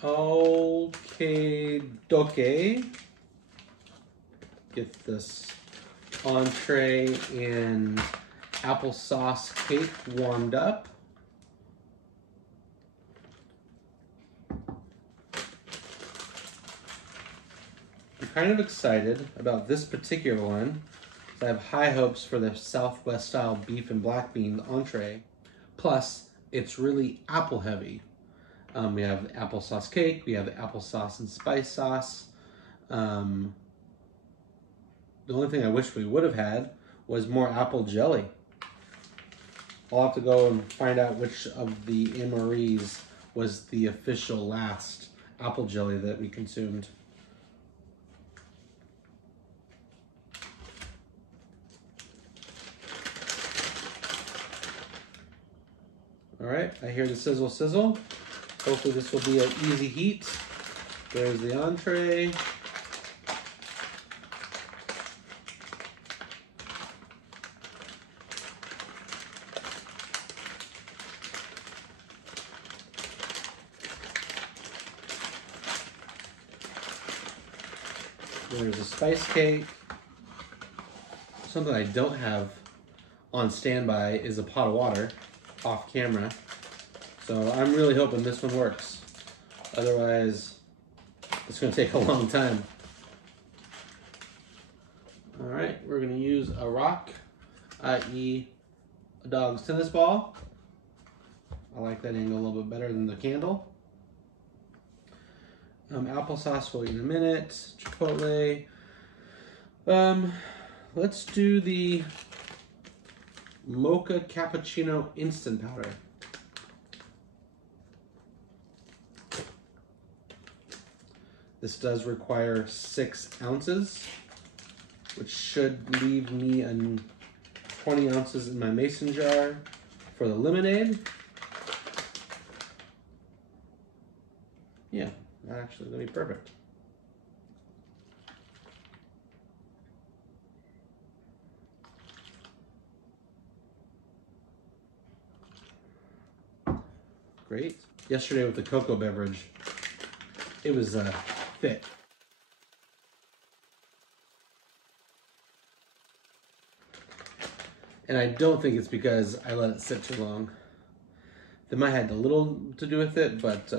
Okay, doke. Get this entree and applesauce cake warmed up. I'm kind of excited about this particular one. I have high hopes for the Southwest style beef and black bean entree. Plus, it's really apple heavy. We have the applesauce cake, we have the applesauce and spice sauce. The only thing I wish we would have had was more apple jelly. I'll have to go and find out which of the MREs was the official last apple jelly that we consumed. All right, I hear the sizzle sizzle. Hopefully this will be an easy heat. There's the entree. There's a spice cake. Something I don't have on standby is a pot of water off camera. So I'm really hoping this one works. Otherwise, it's gonna take a long time. All right, we're gonna use a rock, i.e. a dog's tennis ball. I like that angle a little bit better than the candle. Applesauce will eat in a minute. Chipotle. Let's do the Mocha Cappuccino instant powder. This does require 6 ounces, which should leave me 20 ounces in my mason jar for the lemonade. Yeah, actually, that'll be perfect. Great. Yesterday with the cocoa beverage, it was thick. And I don't think it's because I let it sit too long. That might have had a little to do with it, but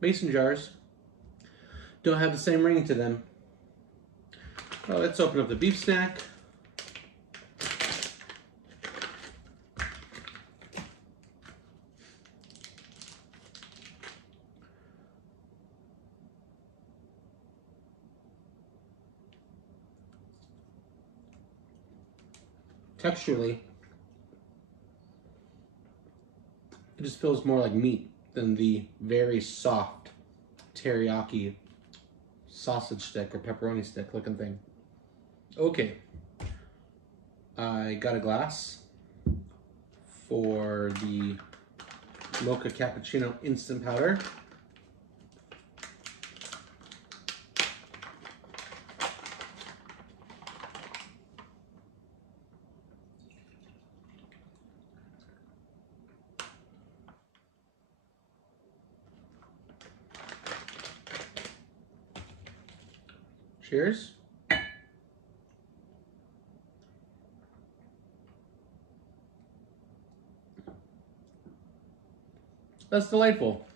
mason jars don't have the same ring to them. Well, let's open up the beef snack. Texturally, it just feels more like meat than the very soft teriyaki sausage stick or pepperoni stick looking thing. Okay, I got a glass for the Mocha Cappuccino instant powder. Cheers. That's delightful.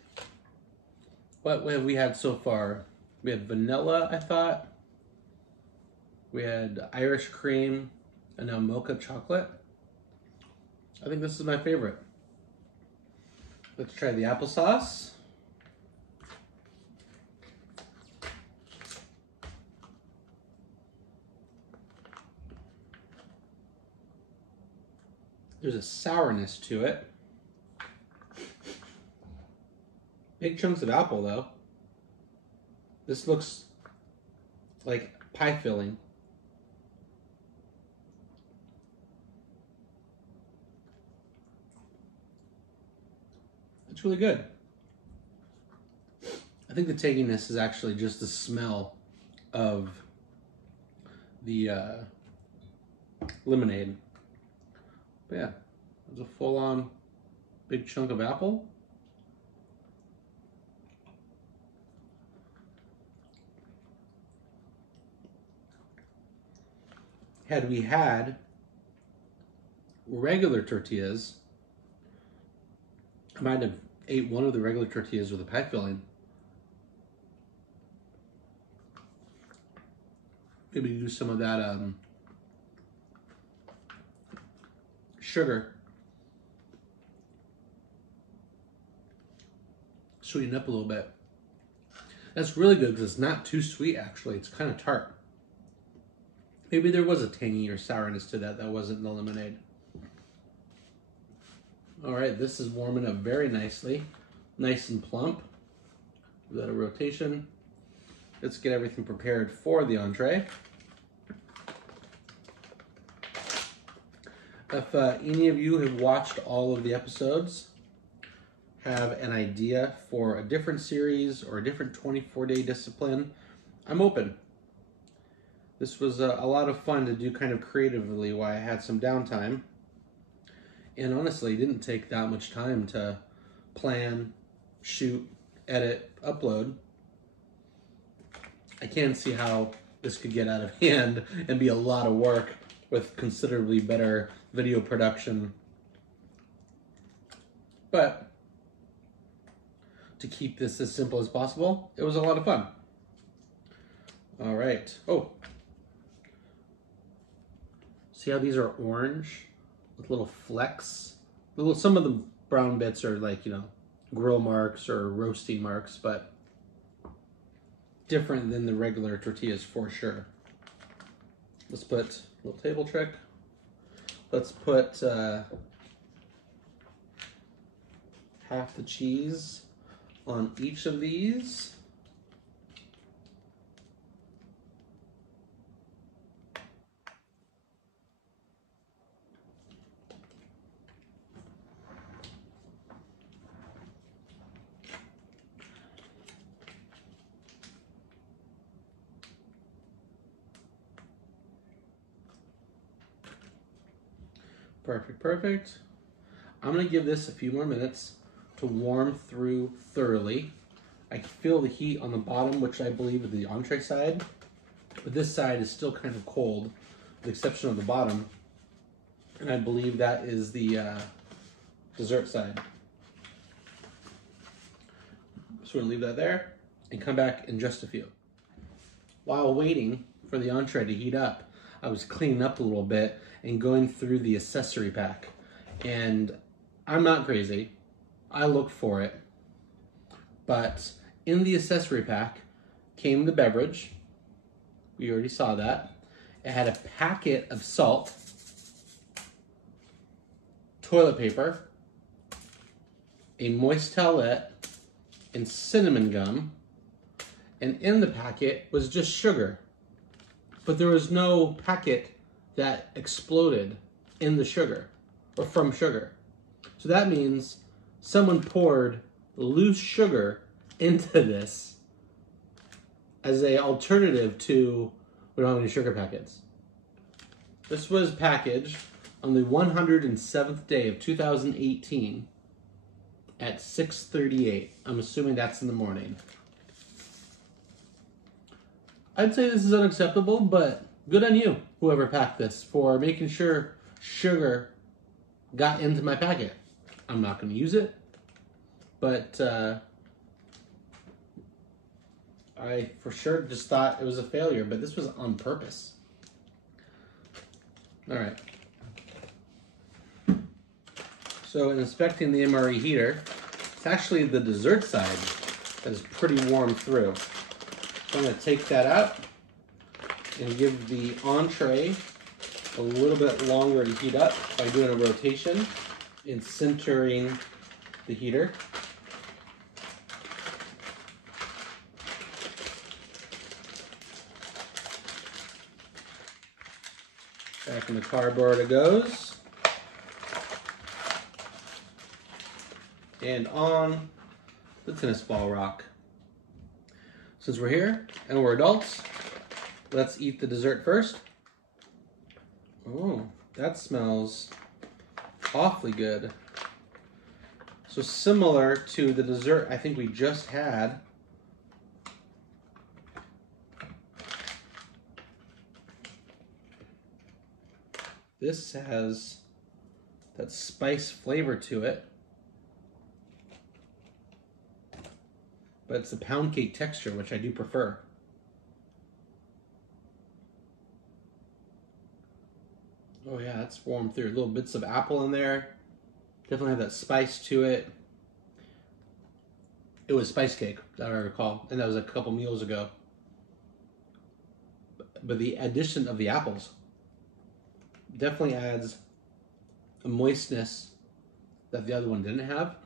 What have we had so far? We had vanilla, I thought. We had Irish cream and now mocha chocolate. I think this is my favorite. Let's try the applesauce. There's a sourness to it. Big chunks of apple though. This looks like pie filling. It's really good. I think the tanginess is actually just the smell of the lemonade. But yeah, it's a full-on big chunk of apple. Had we had regular tortillas, I might have ate one of the regular tortillas with a pie filling. Maybe use some of that sugar. Sweeten up a little bit. That's really good because it's not too sweet actually. It's kind of tart. Maybe there was a tangy or sourness to that wasn't in the lemonade. All right, this is warming up very nicely. Nice and plump. Give that a rotation. Let's get everything prepared for the entree. If any of you have watched all of the episodes, have an idea for a different series or a different 24-day discipline, I'm open. This was a lot of fun to do kind of creatively while I had some downtime. And honestly, it didn't take that much time to plan, shoot, edit, upload. I can see how this could get out of hand and be a lot of work with considerably better video production. But to keep this as simple as possible, it was a lot of fun. All right. Oh, see how these are orange with little flecks? Some of the brown bits are like, you know, grill marks or roasting marks, but different than the regular tortillas for sure. Let's put a little table trick. Let's put half the cheese on each of these. Perfect, perfect. I'm gonna give this a few more minutes to warm through thoroughly. I can feel the heat on the bottom, which I believe is the entree side, but this side is still kind of cold, with the exception of the bottom. And I believe that is the dessert side. So we're gonna leave that there and come back in just a few. While waiting for the entree to heat up, I was cleaning up a little bit and going through the accessory pack. And I'm not crazy. I looked for it. But in the accessory pack came the beverage. We already saw that. It had a packet of salt, toilet paper, a moist towelette, and cinnamon gum. And in the packet was just sugar. But there was no packet that exploded in the sugar or from sugar. So that means someone poured loose sugar into this as an alternative to, we don't have any sugar packets. This was packaged on the 107th day of 2018 at 6:38. I'm assuming that's in the morning. I'd say this is unacceptable, but good on you, whoever packed this, for making sure sugar got into my packet. I'm not going to use it, but I for sure just thought it was a failure, but this was on purpose. All right. So in inspecting the MRE heater, it's actually the dessert side that is pretty warm through. So I'm going to take that out and give the entree a little bit longer to heat up by doing a rotation and centering the heater. Back in the cardboard it goes. And on the tennis ball rock. Since we're here and we're adults, let's eat the dessert first. Oh, that smells awfully good. So similar to the dessert I think we just had. This has that spice flavor to it. But it's the pound cake texture, which I do prefer. Oh yeah, that's warm through. Little bits of apple in there. Definitely have that spice to it. It was spice cake, that I recall, and that was a couple meals ago. But the addition of the apples definitely adds a moistness that the other one didn't have.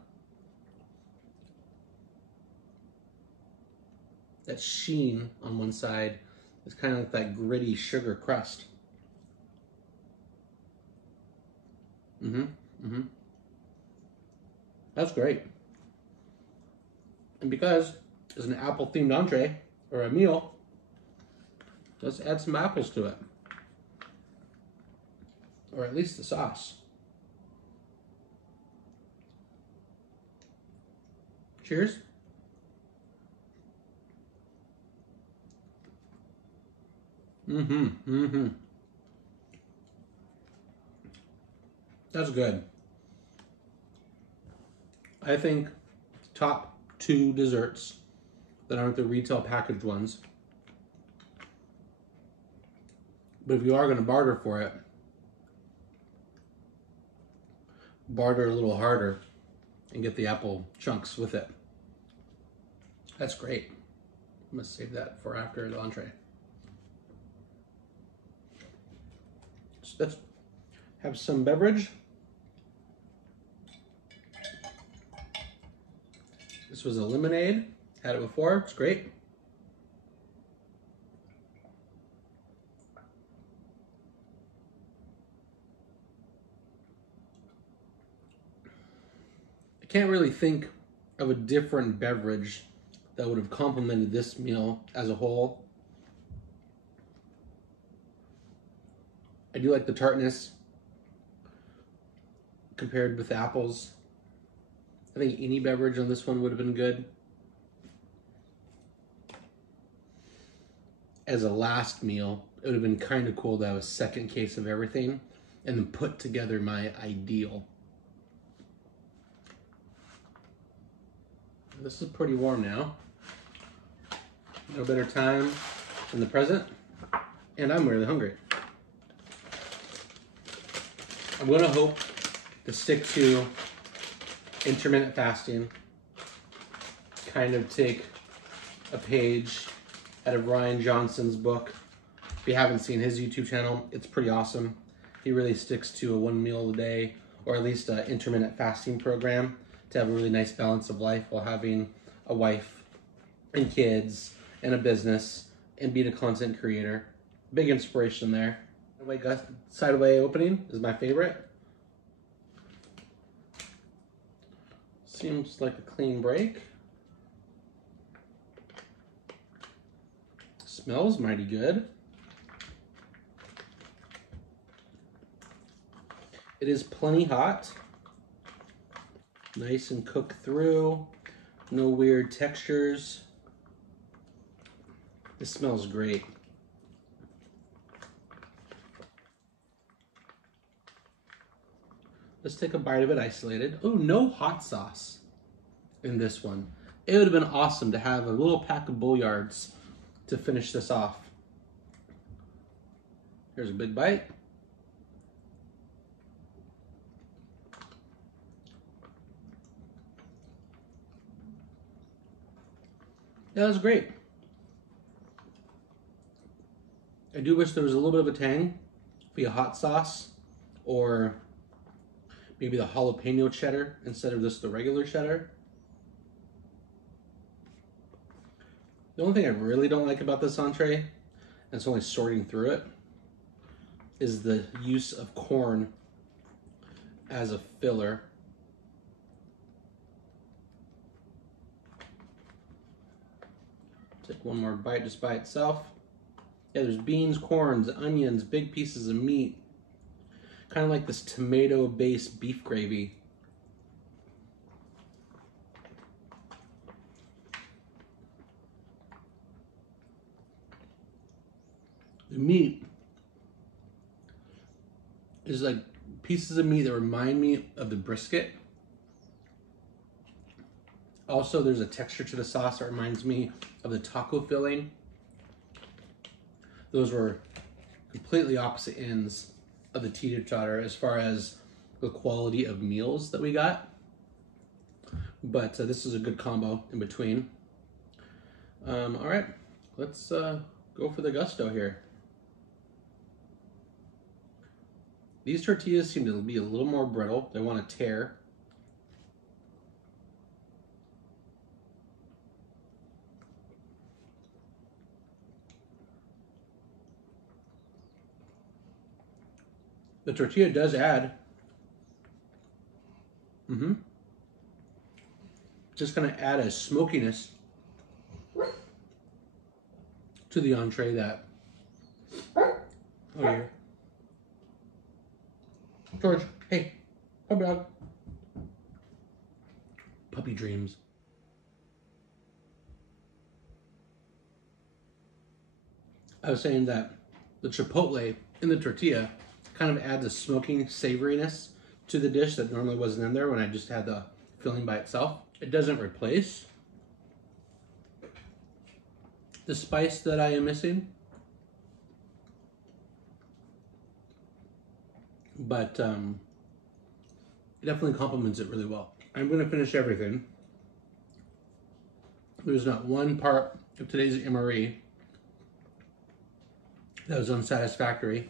That sheen on one side is kind of like that gritty sugar crust. That's great. And because it's an apple themed entree or a meal, let's add some apples to it. Or at least the sauce. Cheers. That's good. I think top 2 desserts that aren't the retail packaged ones. But if you are going to barter for it, barter a little harder and get the apple chunks with it. That's great. I'm going to save that for after the entree. So let's have some beverage. This was a lemonade. Had it before. It's great. I can't really think of a different beverage that would have complemented this meal as a whole. I do like the tartness compared with apples. I think any beverage on this one would have been good. As a last meal, it would have been kind of cool to have a second case of everything and then put together my ideal. This is pretty warm now. No better time than the present, and I'm really hungry. I'm gonna hope to stick to intermittent fasting, kind of take a page out of Ryan Johnson's book. If you haven't seen his YouTube channel, it's pretty awesome. He really sticks to a 1 meal a day, or at least an intermittent fasting program to have a really nice balance of life while having a wife and kids and a business and being a content creator. Big inspiration there. Sideaway opening is my favorite. Seems like a clean break. Smells mighty good. It is plenty hot. Nice and cooked through. No weird textures. This smells great. Let's take a bite of it isolated. Oh, no hot sauce in this one. It would have been awesome to have a little pack of Bullards to finish this off. Here's a big bite. Yeah, that was great. I do wish there was a little bit of a tang via hot sauce, or maybe the jalapeno cheddar instead of just the regular cheddar. The only thing I really don't like about this entree, and it's only sorting through it, is the use of corn as a filler. one more bite just by itself. Yeah, there's beans, corns, onions, big pieces of meat. Kind of like this tomato-based beef gravy. The meat is like pieces of meat that remind me of the brisket. Also, there's a texture to the sauce that reminds me of the taco filling. Those were completely opposite ends of the teeter-totter as far as the quality of meals that we got. But this is a good combo in between. All right, let's go for the gusto here. These tortillas seem to be a little more brittle. They want to tear. The tortilla does add, just gonna add a smokiness to the entree that, oh yeah. George, hey, puppy dog. Puppy dreams. I was saying that the chipotle in the tortilla kind of adds a smoking savoriness to the dish that normally wasn't in there when I just had the filling by itself. It doesn't replace the spice that I am missing, but it definitely complements it really well. I'm going to finish everything. There's not one part of today's MRE that was unsatisfactory.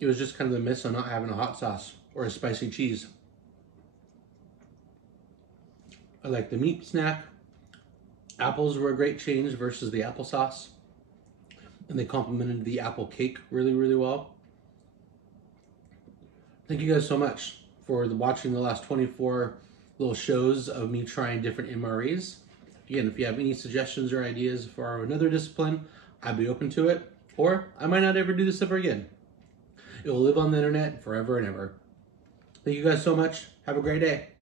It was just kind of the miss on not having a hot sauce or a spicy cheese. I like the meat snack. Apples were a great change versus the applesauce. And they complemented the apple cake really, really well. Thank you guys so much for watching the last 24 little shows of me trying different MREs. Again, if you have any suggestions or ideas for another discipline, I'd be open to it. Or I might not ever do this ever again. It will live on the internet forever and ever. Thank you guys so much. Have a great day.